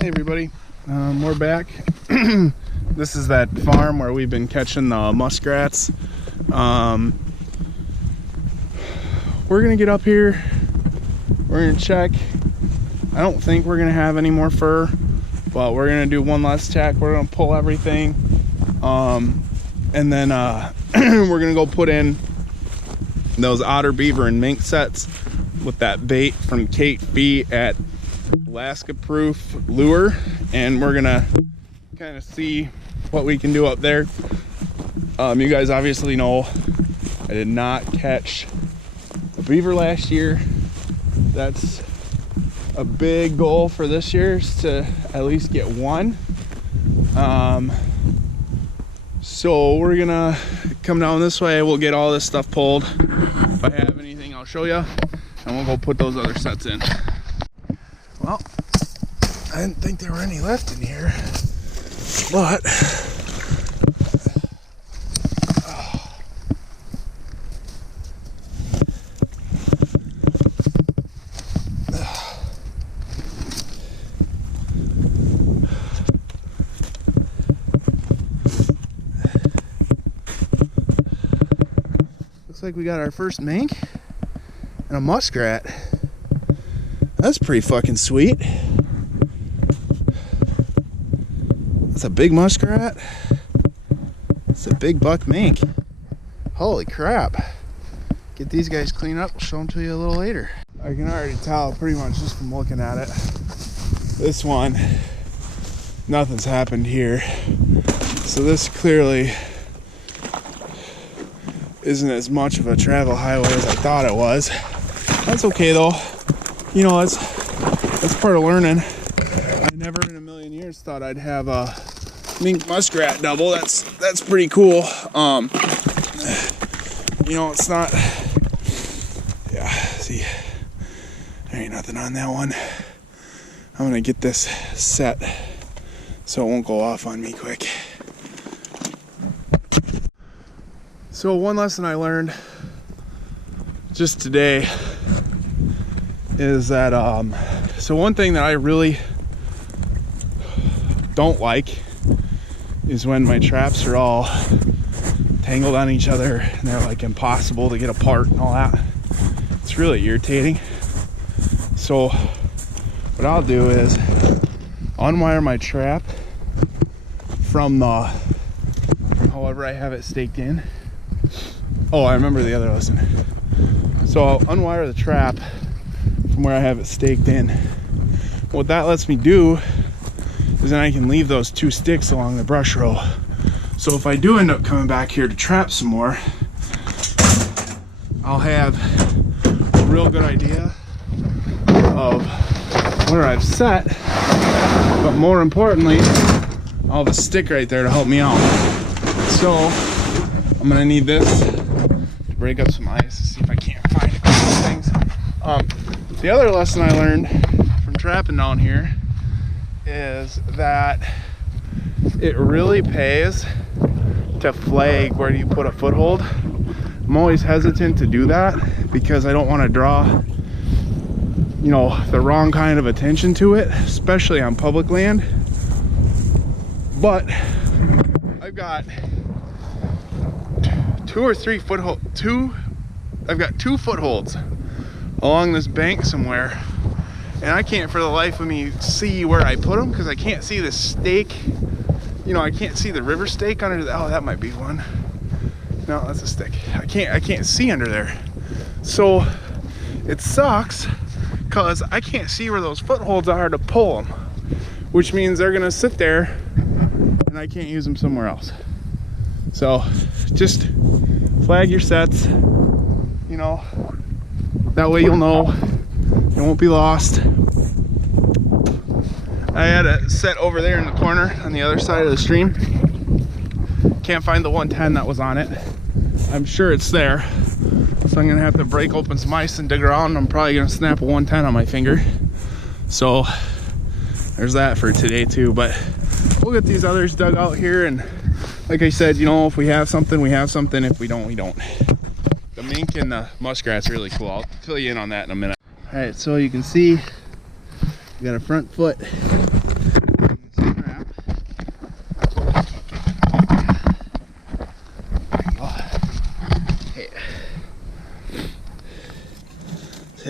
Hey everybody, we're back. This is that farm where we've been catching the muskrats. We're gonna get up here, we're gonna check. I don't think we're gonna have any more fur, but we're gonna do one last check. We're gonna pull everything, and then we're gonna go put in those otter, beaver, and mink sets with that bait from Kate B at Alaska Proof Lure, and we're gonna kind of see what we can do up there. You guys obviously know I did not catch a beaver last year. That's a big goal for this year, is to at least get one. So we're gonna come down this way. We'll get all this stuff pulled. If I have anything, I'll show you, and we'll go put those other sets in. Well, I didn't think there were any left in here, but looks like we got our first mink and a muskrat. That's pretty fucking sweet. That's a big muskrat. It's a big buck mink. Holy crap. Get these guys cleaned up. I'll show them to you a little later. I can already tell pretty much just from looking at it. This one, nothing's happened here. So this clearly isn't as much of a travel highway as I thought it was. That's okay though. You know, that's part of learning. I never in a million years thought I'd have a mink muskrat double. That's pretty cool. You know, it's not, yeah, see, there ain't nothing on that one. I'm gonna get this set so it won't go off on me quick. So one lesson I learned just today is that so one thing that I really don't like is when my traps are all tangled on each other and they're like impossible to get apart and all that. It's really irritating. So what I'll do is unwire my trap from the, however I have it staked in. Oh, I remember the other lesson. So I'll unwire the trap from where I have it staked in. What that lets me do is then I can leave those two sticks along the brush row. So if I do end up coming back here to trap some more, I'll have a real good idea of where I've set, but more importantly, I'll have a stick right there to help me out. So I'm gonna need this to break up some ice to see if I can't find a couple of things. The other lesson I learned from trapping down here is that it really pays to flag where you put a foothold. I'm always hesitant to do that because I don't want to draw, you know, the wrong kind of attention to it, especially on public land. But I've got I've got two footholds along this bank somewhere, and I can't for the life of me see where I put them because I can't see the stake. You know, I can't see the river stake under the, oh, that might be one. No, that's a stick. I can't see under there. So it sucks because I can't see where those footholds are to pull them, which means they're gonna sit there and I can't use them somewhere else. So just flag your sets, you know, that way you'll know, you won't be lost. I had a set over there in the corner on the other side of the stream. Can't find the 110 that was on it. I'm sure it's there. So I'm gonna have to break open some ice and dig around. I'm probably gonna snap a 110 on my finger. So there's that for today too. But we'll get these others dug out here, and like I said, you know, if we have something, we have something. If we don't, we don't. The mink and the muskrat's really cool. I'll fill you in on that in a minute. All right, so you can see we got a front foot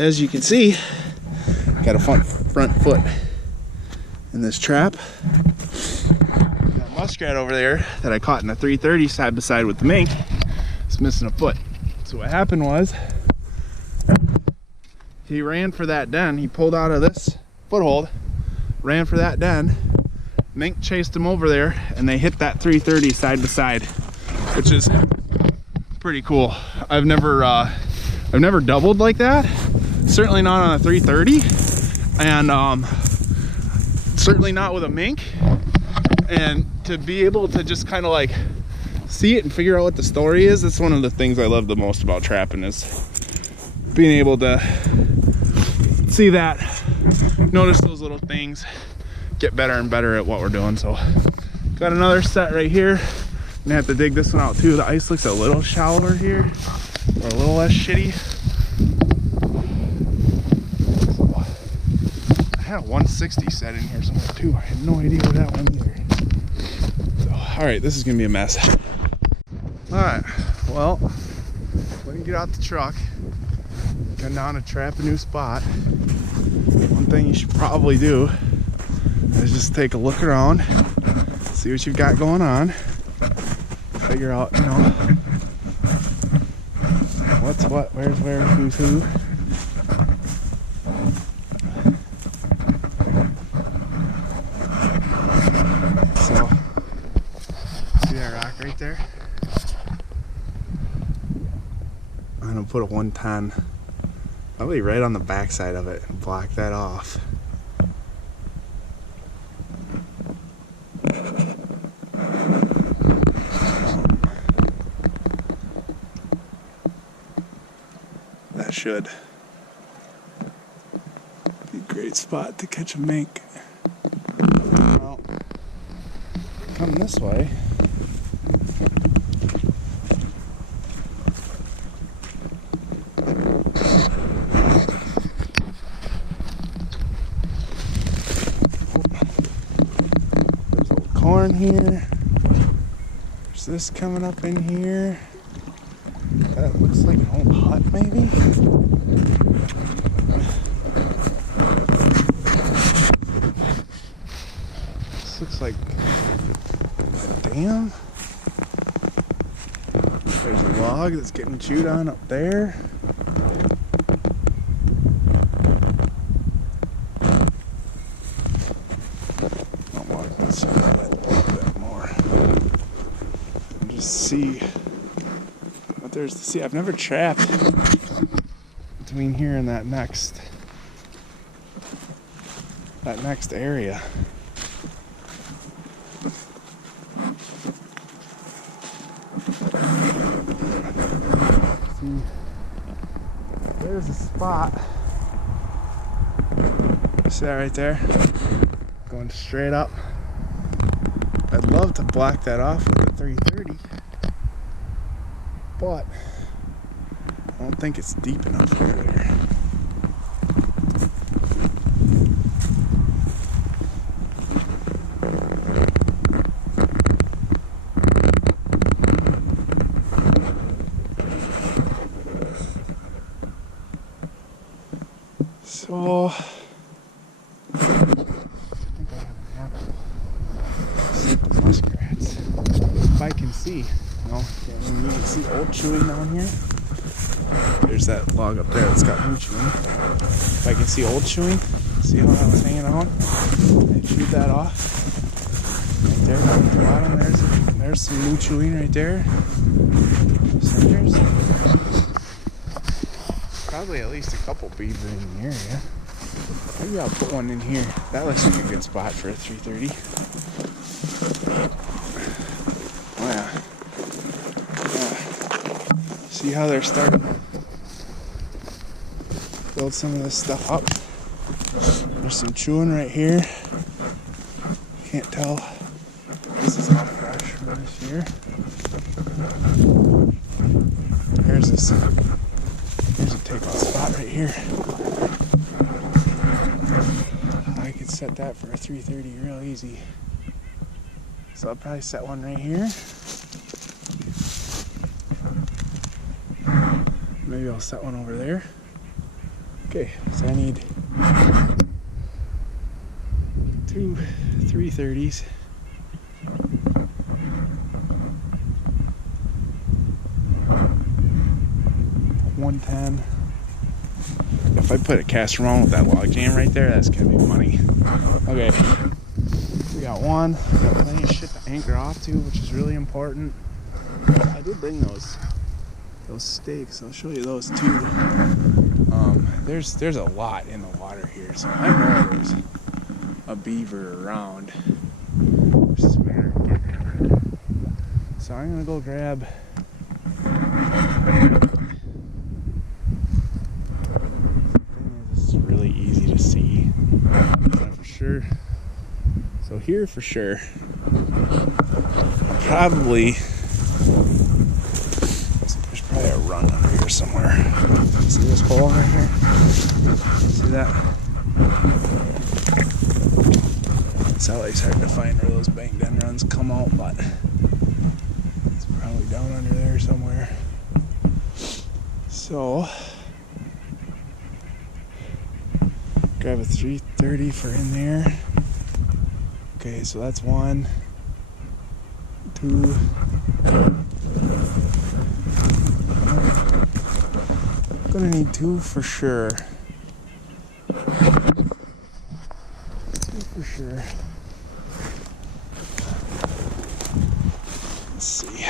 as you can see, got a front foot in this trap. Got a muskrat over there that I caught in a 330 side by side with the mink. It's missing a foot. So what happened was, he ran for that den. He pulled out of this foothold, ran for that den. Mink chased him over there, and they hit that 330 side by side, which is pretty cool. I've never doubled like that. Certainly not on a 330, and certainly not with a mink. And to be able to just kind of like see it and figure out what the story is, that's one of the things I love the most about trapping, is being able to see that, notice those little things, get better and better at what we're doing. So got another set right here. I'm gonna have to dig this one out too. The ice looks a little shallower here, or a little less shitty. So, I had a 160 set in here somewhere too. I had no idea where that went either. So, all right, this is gonna be a mess. All right, well, when you get out the truck, come down to trap a new spot, one thing you should probably do is just take a look around, see what you've got going on, figure out, you know, what's what, where's where, who's who. So, see that rock right there? I'm gonna put a 110 probably right on the back side of it and block that off. That should be a great spot to catch a mink. Well, come this way. Corn here. There's this coming up in here. That looks like an old hut, maybe. This looks like a dam. There's a log that's getting chewed on up there. See what there's to see. I've never trapped between here and that next area. See, there's a spot. See that right there? Going straight up. I'd love to block that off with a 330. But I don't think it's deep enough over there. So I think I have an apple. Set the muskrats. If I can see. You can see old chewing down here. There's that log up there that's got new chewing. If I can see old chewing, see how that was hanging on? I chewed that off. Right there down at the bottom, there's some new chewing right there. Centers. Probably at least a couple beaver in the area. Maybe I'll put one in here. That looks like a good spot for a 330. Oh yeah. See how they're starting to build some of this stuff up. There's some chewing right here. Can't tell. This is all fresh from this year. Here's a takeout spot right here. I could set that for a 330 real easy. So I'll probably set one right here. Maybe I'll set one over there. Okay, so I need 2 330s. $110. If I put a caster on with that log jam right there, that's gonna be money. Okay, we got one. We got plenty of shit to anchor off to, which is really important. I did bring those stakes. I'll show you those too. There's a lot in the water here, so I know there's a beaver around. It's just a matter of getting there. So I'm gonna go grab. This is really easy to see. For sure. So here for sure. Probably. There's probably a run under here somewhere. See this hole right here? See that? It's always hard to find where those bank den runs come out, but it's probably down under there somewhere. So grab a 330 for in there. Okay, so that's 1, 2. I'm gonna need 2 for sure. 2 for sure. Let's see.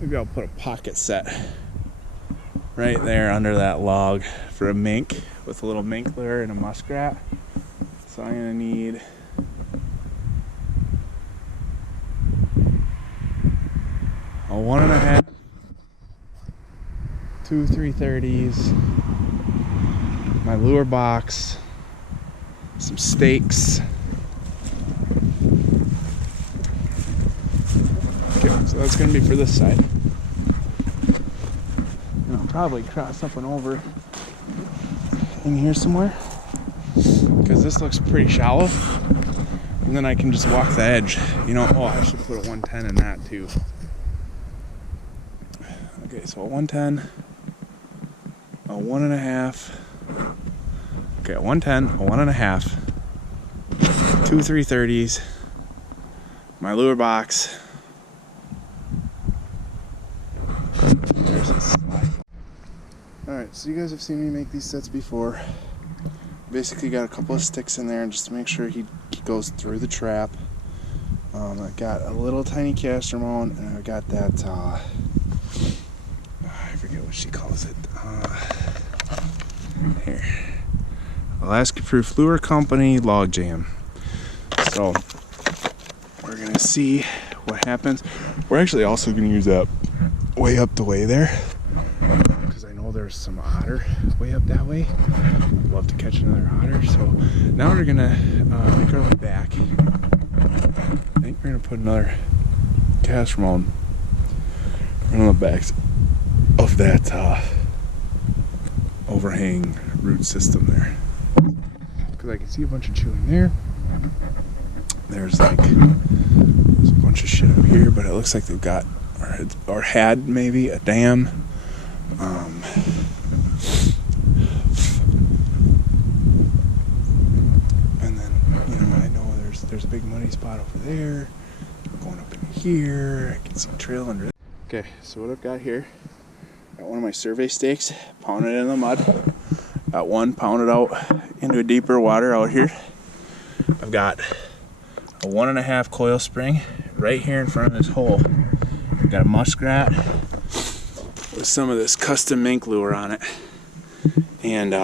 Maybe I'll put a pocket set right there under that log for a mink with a little mink lure and a muskrat. So I'm gonna need a 1.5, 2 330s, my lure box, some stakes. Okay, so that's gonna be for this side. And I'll probably cross something over in here somewhere, because this looks pretty shallow. And then I can just walk the edge. You know, oh, I should put a 110 in that too. Okay, so a 110, a 1.5. Okay, a 110, a 1.5, 2 330s, my lure box. There's a slide. Alright, so you guys have seen me make these sets before. Basically got a couple of sticks in there just to make sure he goes through the trap. I got a little tiny caster mount, and I got that I forget what she calls it. Here, Alaska Proof Lure Company log jam. So we're gonna see what happens. We're actually also gonna use that way up the way there, because I know there's some otter way up that way. I'd love to catch another otter. So now we're gonna make our way back. I think we're gonna put another caster mount on the backs of that overhang root system there, because I can see a bunch of chewing there. There's a bunch of shit up here, but it looks like they've got or had maybe a dam. And then, you know, I know there's a big muddy spot over there. Going up in here, I can see a trail under it. Okay, so what I've got here, got one of my survey stakes pounded in the mud. Got one pounded out into a deeper water out here. I've got a 1.5 coil spring right here in front of this hole. I've got a muskrat with some of this custom mink lure on it. And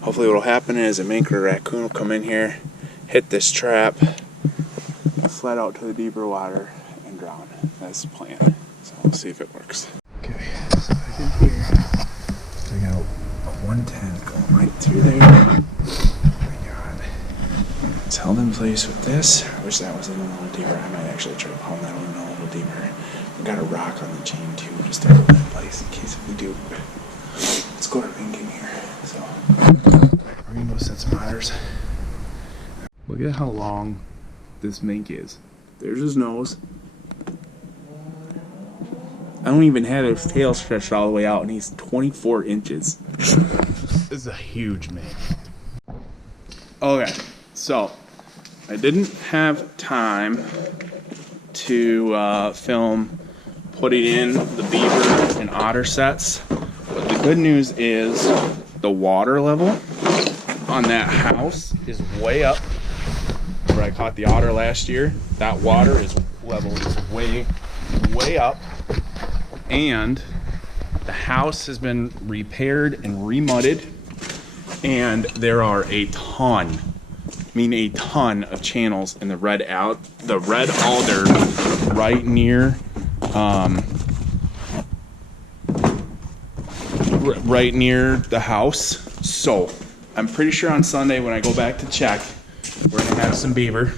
hopefully what will happen is a mink or a raccoon will come in here, hit this trap, slide out to the deeper water, and drown. That's the plan. So we'll see if it works. Okay, so back in here, so I got a 110 going right through there. Oh my god. It's held in place with this. I wish that was in a little deeper. I might actually try to pound that one in a little deeper. We got a rock on the chain too, just to hold that place in case if we do. Let's go to thinking here. So we're gonna go set some otters. Look at how long this mink is. There's his nose. I don't even have his tail stretched all the way out, and he's 24 inches. This is a huge mink. Okay, so I didn't have time to film putting in the beaver and otter sets. But the good news is the water level on that house is way up. Where I caught the otter last year, that water level is way up. And the house has been repaired and remudded, and there are a ton of channels in the red alder right near the house. So I'm pretty sure on Sunday when I go back to check, we're gonna have some beaver.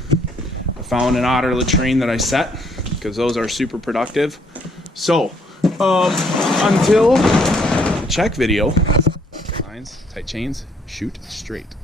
I found an otter latrine that I set because those are super productive. So until the check video, lines, tight chains, shoot straight.